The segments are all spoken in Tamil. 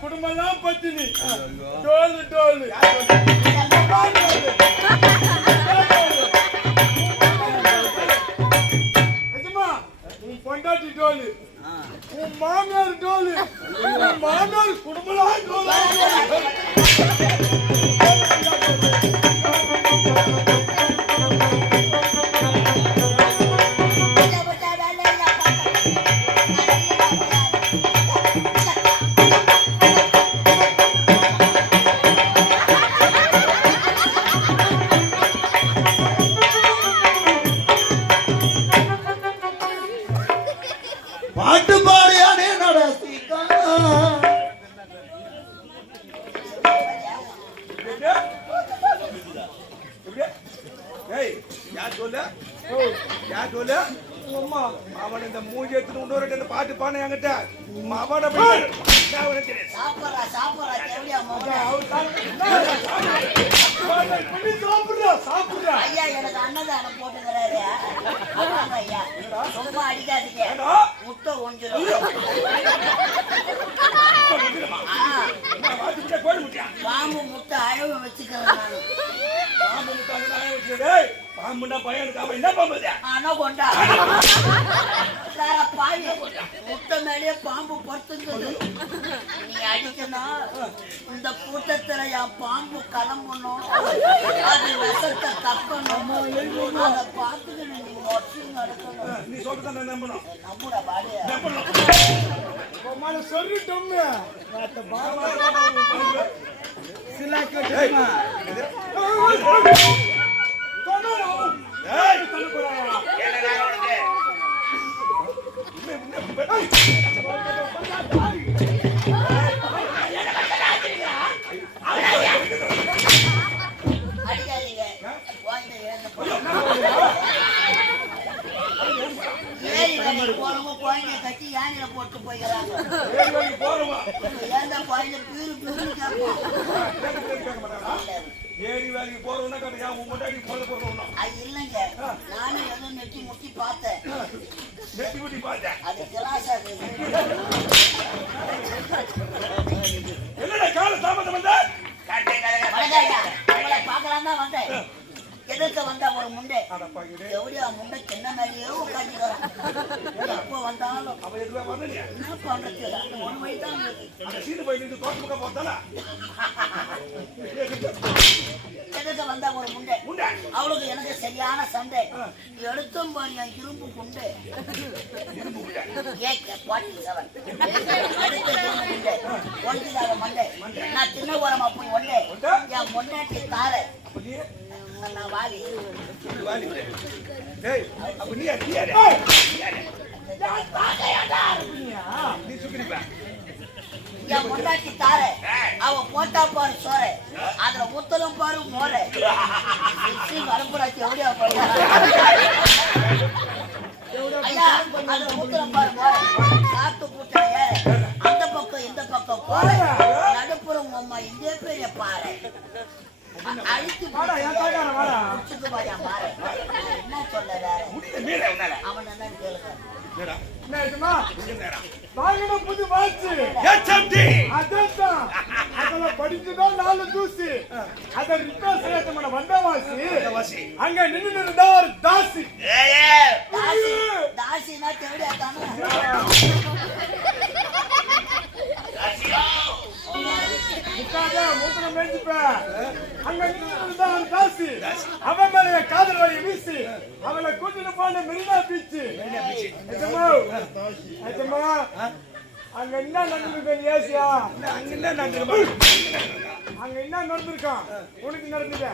குடும்பம் பத்தினி டோல் டோல் பொண்டாட்டி டோலு உன் மாமியார் டோலு உன் மாமியார் குடும்பம் டோல் அவன் இந்த மூஞ்சி எடுத்து இன்னொரு பாட்டு பான என்கிட்ட அவனை சாப்பிடுறா ஐயா எனக்கு அன்னதானம் போட்டுக்கிறாரு ஐயா ரொம்ப அடிக்காதீங்க முட்டை ஒஞ்சிடும் பாம்பு முட்டை அழகு வச்சுக்கிறேன் பாம்பு முட்டை பாம்புண்டா பையன் என்ன பாம்பு ஆனா கொண்டா பாவி முட்டை மேலேயே பாம்பு பொறுத்துக்குது நீ அடிக்கணும் இந்த கூட்டத்துல என் பாம்பு கிளம்பணும் அது விஷத்தை தப்பணும் அதை பார்த்துக்கணும் நீ ஒற்றையும் நடக்கணும் நீ சொல்றத நம்பணும் நம்புடா பாடியா சொல்லிட்டோம் கட்டி யானையில போட்டு போய்கிறாங்க ஏரி வேலைக்கு போறவனா இல்லைங்க நானும் ஏதோ நெட்டி முட்டி பார்த்தேன் நெட்டி முட்டி பார்த்தேன் அது கிளாஸ் என்னடா கால தாமதம் வந்த பார்க்கலாம் தான் வந்தேன் எதிர்க்க வந்தா ஒரு முண்டை எவ்வளோ முண்டை சின்ன மேலேயே உட்காந்துக்கிறான் எப்போ வந்தாலும் என்ன பண்றது ஒரு வழி தான் எதிர்க்க வந்தா ஒரு முண்டை அவளுக்கு எனக்கு சரியான சண்டை எடுத்தும் போய் என் இரும்பு குண்டு மண்டை நான் சின்ன உரமா போய் ஒண்டே என் முன்னாடி தார நான் வாலி என் பொண்டாட்டி தார அவ போட்டா பாரு சோற அதுல ஊத்தலும் பாரு மோர வரம்புடாச்சு எப்படியா போய் ஐயா அதுல ஊத்தலும் பாரு மோர காத்து பூட்டா ஏற அந்த பக்கம் இந்த பக்கம் போற நடுப்புறம் அம்மா இந்த பெரிய பாரு அழித்து முடிச்சுக்கு பாயா பாரு என்ன சொல்ல வேற அவன் என்ன கேளுங்க புது வாட்சி அதெல்லாம் படிச்சுதான் நாலு தூசி அதை ரிப்பேர் செய்ய வந்தவாசி அங்க நின்று இருந்தா ஒரு தாசி தாசினா தேவையா தானே மூத்தனை மேய்ச்சிப்பேன் அங்க நின்று ஒரு தாசி அவன் மேல காதல் வழியை வீசி அவளை கூட்டிட்டு போன மெரினா பீச்சு அங்க என்ன நடந்திருக்க ஏசியா அங்க என்ன நடந்திருக்கான் உனக்கு நடந்தது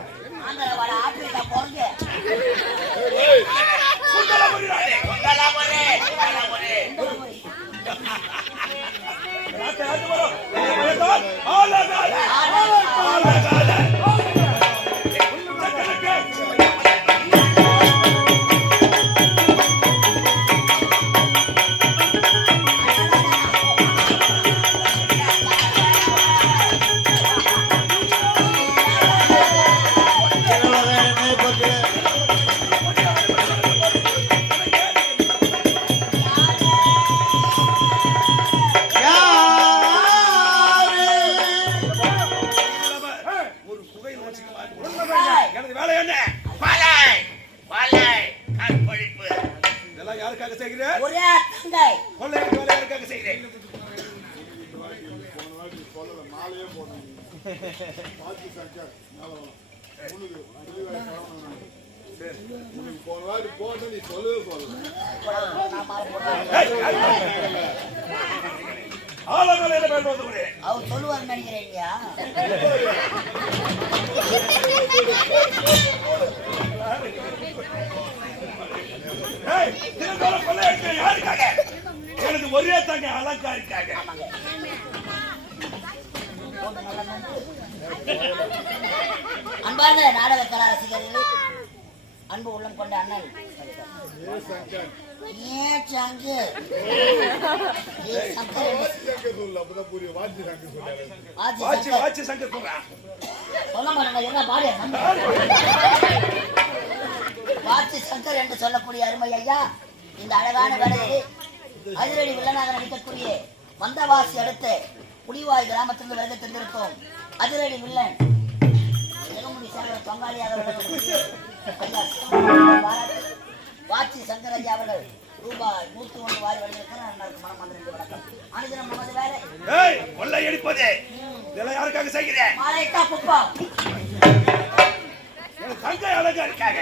அவர் சொல்லுவார் நினைக்கிறேன் எனக்கு ஒரே தாங்க அலங்காரிக்காக அன்பார்ந்த நாடக கலா ரசிகர்கள் அன்பு உள்ளம் கொண்ட அண்ணன் சங்கர் என்று சொல்லக்கூடிய அருமை ஐயா இந்த அழகான வேலையை அதிரடி வில்லனாக நடிக்கக்கூடிய வந்தவாசி அடுத்த புலிவாய் கிராமத்திலிருந்து வருகை தந்திருக்கோம் அதிரடி வில்லன் வாட்சி சங்கர் ஐயா அவர்கள் ரூபாய் 101 வாரி வழங்கியிருக்கிறார். மனம் வந்து வணக்கம். அனுதினம் நமது வேலை கொள்ளை அடிப்பது இதெல்லாம் யாருக்காக செய்கிறேன்? மாலைக்கா குப்பா தங்கை அழகா இருக்காங்க.